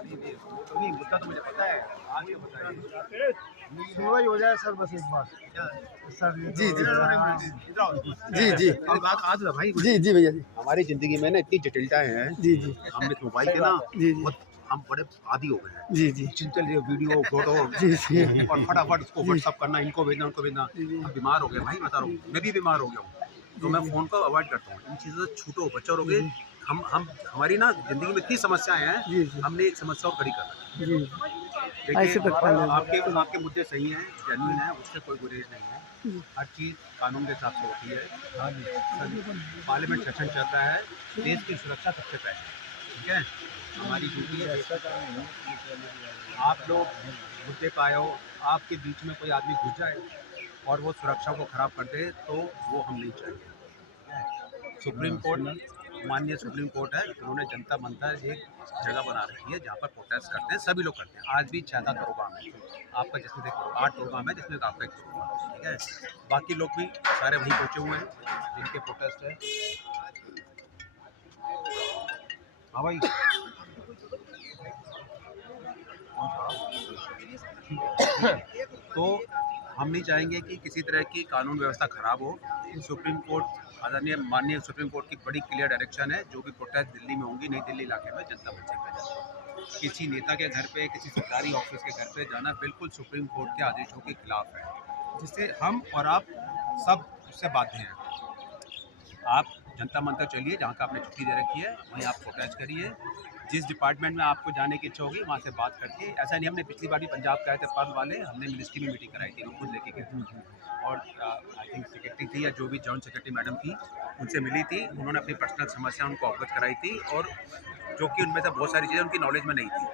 नहीं मुद्दा तो मुझे पता है, आगे बताइए। सुनवाई हो जाए सर, बस एक बार सर। जी जी जी जी बात आज भाई, जी जी भैया जी हमारी जिंदगी में ना इतनी जटिलताएं हैं, जी जी हम इस मोबाइल के ना जी जी बहुत हम बड़े आदी हो गए हैं। जी जी चल वीडियो फोटो जी जी और फटाफट उसको व्हाट्सअप करना, इनको भेजना उनको भेजना। जी। हम बीमार हो गए भाई, बता रहा हूँ, मैं भी बीमार हो गया हूँ। तो मैं फ़ोन को अवॉइड करता हूँ, इन चीज़ों से छूटो, बच्चों रहोगे। हम हमारी ना ज़िंदगी में इतनी समस्याएं हैं, जी जी हमने एक समस्या और खड़ी कर रखी जी है। ऐसे तक देखिए आपके मुद्दे सही हैं, जेन्युइन है, उससे कोई गुरेज नहीं है। हर चीज़ कानून के हिसाब से होती है। पार्लियामेंट सेशन चल रहा है, देश की सुरक्षा सबसे पहले, ठीक है। हमारी ड्यूटी है। आप लोग मुद्दे पे आए हो, आपके बीच में कोई आदमी घुस जाए और वो सुरक्षा को खराब कर दे, तो वो हम नहीं चाहेंगे। सुप्रीम कोर्ट, माननीय सुप्रीम कोर्ट है, उन्होंने जनता मंतर एक जगह बना रखी है जहाँ पर प्रोटेस्ट करते हैं, सभी लोग करते हैं। आज भी 6-7 प्रोग्राम है, आपका जिसमें देखो 8 प्रोग्राम है, जिसमें आपका एक प्रोग्राम है, ठीक है। बाकी लोग भी सारे वहीं पहुँचे हुए हैं जिनके प्रोटेस्ट है। हाँ भाई, तो हम नहीं चाहेंगे कि किसी तरह की कानून व्यवस्था खराब हो। सुप्रीम कोर्ट, आदरणीय माननीय सुप्रीम कोर्ट की बड़ी क्लियर डायरेक्शन है, जो भी प्रोटेस्ट दिल्ली में होंगी, नई दिल्ली इलाके में जनता मंच पे, किसी नेता के घर पे, किसी सरकारी ऑफिस के घर पे जाना बिल्कुल सुप्रीम कोर्ट के आदेशों के खिलाफ है, जिससे हम और आप सब उससे बाध्य हैं। आप जनता मंतर चलिए, जहाँ का आपने छुट्टी दे रखी है वहीं आप प्रोटेस्ट करिए। जिस डिपार्टमेंट में आपको जाने की इच्छा होगी वहाँ से बात करके, ऐसा नहीं, हमने पिछली बार भी पंजाब गए थे पर्व वाले, हमने मिनिस्ट्री में मीटिंग कराई थी, वो खुद लेके गए थे। और आई थिंक सेक्रेटरी थी या जो भी जॉइंट सेक्रेटरी मैडम थी, उनसे मिली थी, उन्होंने अपनी पर्सनल समस्या उनको अवगत कराई थी, और जो कि उनमें से बहुत सारी चीज़ें उनकी नॉलेज में नहीं थी।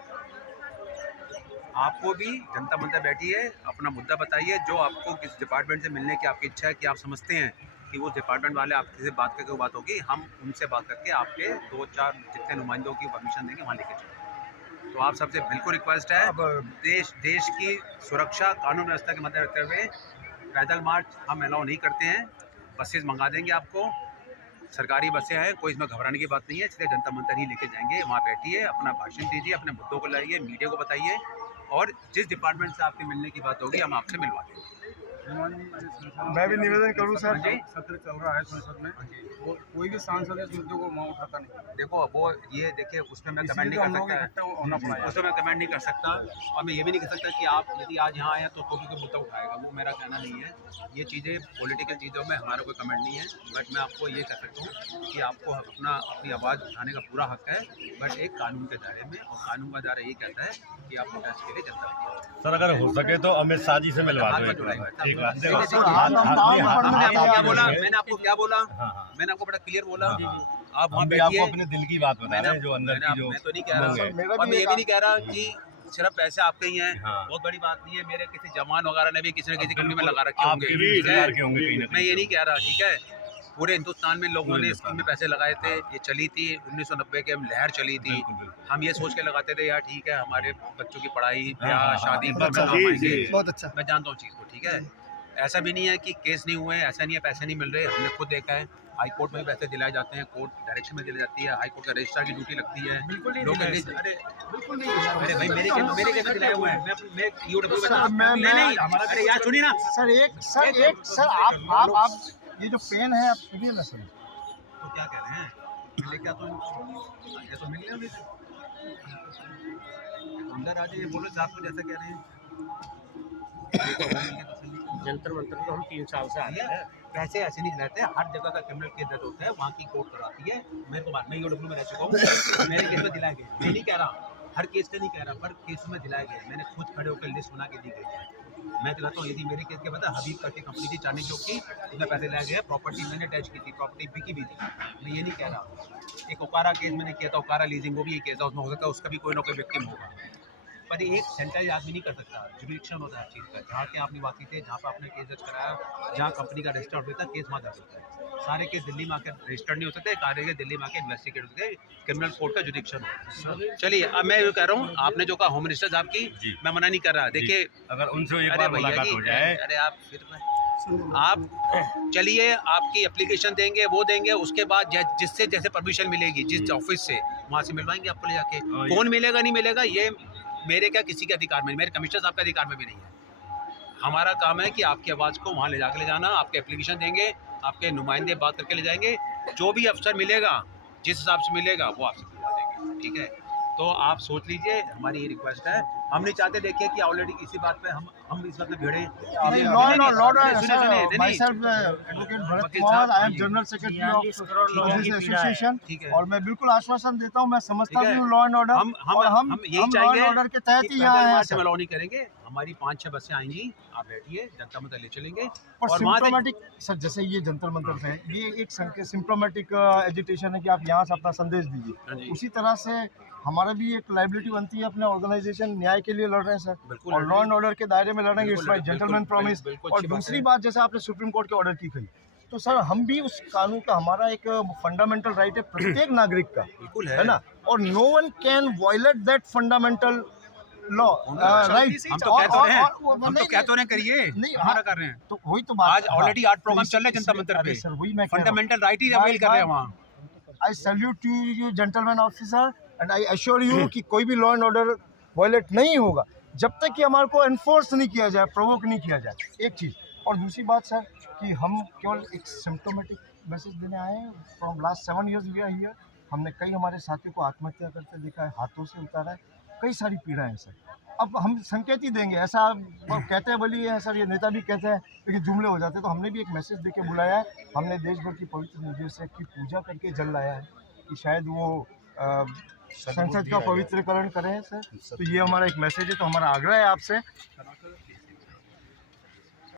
आपको भी जनता मंतर बैठिए, अपना मुद्दा बताइए, जो आपको किस डिपार्टमेंट से मिलने की आपकी इच्छा है, कि आप समझते हैं कि वो डिपार्टमेंट वाले आपसे बात करके वो बात होगी, हम उनसे बात करके आपके 2-4 जितने नुमाइंदों की परमिशन देंगे वहाँ लेके चलेंगे। तो आप सबसे बिल्कुल रिक्वेस्ट है, देश की सुरक्षा, कानून व्यवस्था के मद्दे रखते हुए पैदल मार्च हम अलाउ नहीं करते हैं। बसेज मंगा देंगे आपको, सरकारी बसें हैं, कोई इसमें घबराने की बात नहीं है। इसलिए जनता मंतर ही लेके जाएंगे, वहाँ बैठिए, अपना भाषण दीजिए, अपने मुद्दों को लाइए, मीडिया को बताइए, और जिस डिपार्टमेंट से आपके मिलने की बात होगी हम आपसे मिलवा देंगे। मैं भी निवेदन करूं सर, सत्र चल रहा है संसद में, और कोई भी सांसद इस मुद्दे को वहाँ उठाता नहीं। देखो वो ये देखिए, उसमें मैं कमेंट नहीं कर सकता, होना पड़ा है। उसमें मैं कमेंट नहीं कर सकता, और मैं ये भी नहीं कह सकता कि आप यदि आज यहाँ आए तो कोई मुद्दा उठाएगा, वो मेरा कहना नहीं है। ये चीज़ें पॉलिटिकल चीज़ों में हमारा कोई कमेंट नहीं है, बट मैं आपको ये कह सकता हूँ कि आपको अपनी आवाज़ उठाने का पूरा हक है, बट एक कानून के दायरे में, और कानून का दायरा ये कहता है कि आप प्रोटेस्ट के लिए जनता में। सर अगर हो सके तो अमित शाह जी से मिलवा दो एक बार। मैंने आपको क्या बोला, मैंने आपको बड़ा क्लियर बोला, आप वहाँ बैठिए, अपने दिल की बात बता रहे हैं, जो अंदर की जो मैं तो नहीं कह रहा, और मैं ये भी नहीं कह रहा कि सिर्फ पैसे आपके ही हैं, बहुत बड़ी बात नहीं है। मेरे किसी जवान वगैरह ने भी किसी न किसी कंपनी में लगा रखे होंगे, मैं ये नहीं कह रहा, ठीक है। पूरे हिंदुस्तान में लोगों ने स्कीम में पैसे लगाए थे, ये चली थी 1990 के लहर चली थी, हम ये सोच के लगाते थे यार ठीक है, हमारे बच्चों की पढ़ाई, ब्याह, शादी, बहुत अच्छा, मैं जानता हूँ चीज़ को, ठीक है। ऐसा भी नहीं है कि केस नहीं हुए, ऐसा नहीं है पैसे नहीं मिल रहे, हमने खुद देखा है, हाई कोर्ट में भी पैसे दिलाए जाते हैं, कोर्ट डायरेक्शन में दिलाई जाती है, हाई कोर्ट का रजिस्ट्रार की ड्यूटी लगती है, लोग अरे भाई मेरे केस में दिलाए हुए हैं, मैं अरे यार सुनिए ना सर आप ये जो पेन है आप सुनिए ना सर। तो क्या कह रहे हैं, मिले क्या, तो मिल रहे अंदर आ जाइए, बोलो साहब को जैसा कह रहे हैं। जंतर मंतर तो हम 3 साल से आए हैं, पैसे ऐसे नहीं दिलाते, हर जगह का क्रिमिनल केस दर्ज होता है, वहाँ की कोर्ट कराती है। मेरे को बात, मैं यूडब्ल्यू में रह चुका हूँ, मेरे केस में दिलाए गए, मैं नहीं कह रहा हर केस का नहीं कह रहा, पर केस में दिलाए गए, मैंने खुद खड़े होकर लिस्ट बना के दी गई है। मैं कहता हूँ यदि मेरे केस के पता हबीब करके कंपनी थी चांदनी चौक की, उसमें पैसे लाए गए, प्रॉपर्टी मैंने अटैच की थी, प्रॉपर्टी बिकी भी थी, मैं ये नहीं कह रहा। एक ओकारा केस मैंने किया था, ओकारा लीजिंग, वो भी एक केस था, उसमें हो सकता है उसका भी कोई ना कोई विक्टिम होगा, पर एक सेंट्रलाइज आदमी नहीं कर सकता, जुडिक्शन होता है चीज़ का, जहाँ के आप निवासी थे, जहाँ पर आपने केस दर्ज कराया, जहाँ कंपनी का रजिस्टर होता है, केस वहाँ दर्ज होता है। सारे केस दिल्ली में आकर रजिस्टर्ड नहीं होते थे, सारे केस दिल्ली में आकर इन्वेस्टिगेट होते थे, क्रिमिनल कोर्ट का जुडिक्शन होता है। चलिए अब मैं ये कह रहा हूँ, आपने जो कहा होम मिनिस्टर साहब की, मैं मना नहीं कर रहा, देखिए अगर उनसे एक बार मुलाकात हो जाए, अरे आप फिर आप चलिए, आपकी एप्लीकेशन देंगे, वो देंगे, उसके बाद जिससे जैसे परमिशन मिलेगी जिस ऑफिस से, वहाँ से मिलवाएंगे आपको ले जाके। कौन मिलेगा नहीं मिलेगा ये मेरे क्या किसी के अधिकार में, मेरे कमिश्नर साहब के अधिकार में भी नहीं है। हमारा काम है कि आपकी आवाज़ को वहाँ ले जाके ले जाना, आपके एप्लीकेशन देंगे, आपके नुमाइंदे बात करके ले जाएंगे, जो भी अफसर मिलेगा जिस हिसाब से मिलेगा वो आपसे मिलवा देंगे, ठीक है। तो आप सोच लीजिए, हमारी ये रिक्वेस्ट है। हम नहीं चाहते देखिए कि ऑलरेडी इसी बात पे हम इस वक्त भिड़े। ठीक है, और मैं बिल्कुल आश्वासन देता हूँ, मैं समझता ठीक है। भी हूँ लॉ एंड ऑर्डर, और हम यही चाहेंगे ऑर्डर के तहत कि ही यहाँ पैदल हैं मार्च सर। हम अलाउ नहीं करेंगे। हमारी 5-6 बसें आएंगी, आप बैठिए, जनता मंदिर ले चलेंगे पर और वहाँ से सिम्प्टोमेटिक सर, जैसे ये जंतर मंतर है, ये एक सिम्प्टोमेटिक एजिटेशन है कि आप यहाँ से अपना संदेश हाँ दीजिए। जी। उसी तरह से हमारा भी एक लाइबिलिटी बनती है, अपने ऑर्गेनाइजेशन न्याय के लिए लड़ रहे हैं सर, बिल्कुल और लॉ एंड ऑर्डर के दायरे में लड़ेंगे, बिल्कुल इट्स माय बिल्कुल, जेंटलमैन प्रॉमिस। बिल्कुल और अच्छी बात दूसरी है। बात, जैसे आपने सुप्रीम कोर्ट के ऑर्डर की कही, तो सर हम भी उस कानून का, हमारा एक फंडामेंटल राइट है प्रत्येक नागरिक का, बिल्कुल है ना, और no one can violate that fundamental law right. हम तो कह तो रहे हैं, हम तो कह तो रहे हैं, करिए, नहीं, हमारा कर रहे हैं। तो वही तो बात, आज ऑलरेडी 8 प्रोग्राम चल रहे हैं जनता मंदिर पे, सर वही मैं कह रहा हूँ। फंडामेंटल राइट ही अवेल कर रहे हैं वहाँ। I salute you gentleman officer, and I assure you कि कोई भी लॉ एंड ऑर्डर वायलेट नहीं होगा जब तक कि हमारे को एनफोर्स नहीं किया जाए, प्रोवोक नहीं किया जाए, एक चीज़। और दूसरी बात सर कि हम केवल एक सिम्टोमेटिक मैसेज देने आए हैं। From last 7 years we are here. हमने कई हमारे साथियों को आत्महत्या करते देखा है, हाथों से उतारा है, कई सारी पीड़ाएं हैं सर। अब हम संकेत ही देंगे, ऐसा वो कहते हैं बोली है सर, ये नेता भी कहते हैं, लेकिन जुमले हो जाते हैं। तो हमने भी एक मैसेज दे के बुलाया है। हमने देश भर की पवित्र नदियों से की पूजा करके जल लाया है कि शायद वो संसद का पवित्रकरण करें सर। तो ये हमारा एक मैसेज है। तो हमारा आग्रह है आपसे